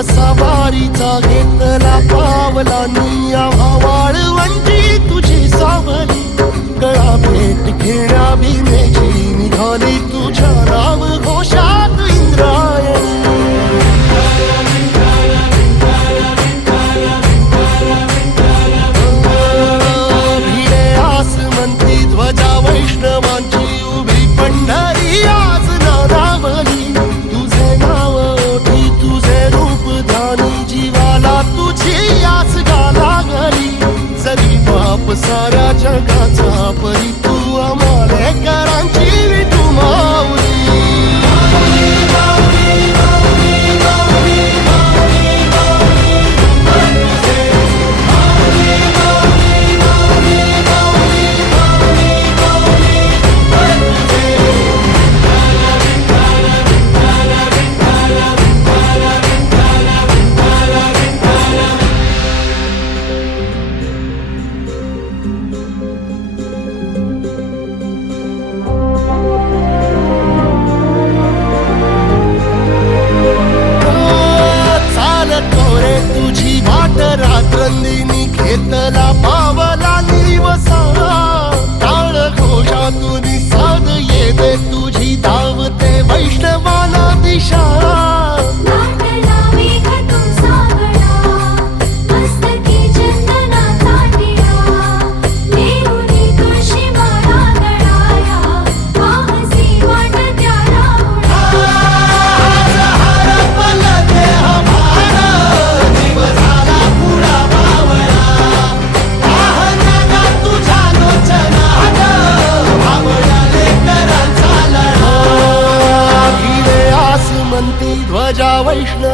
वसावारीचा घेतला पावला निया वाळवंटी तुझी सावली. गळा भेट घेण्या परी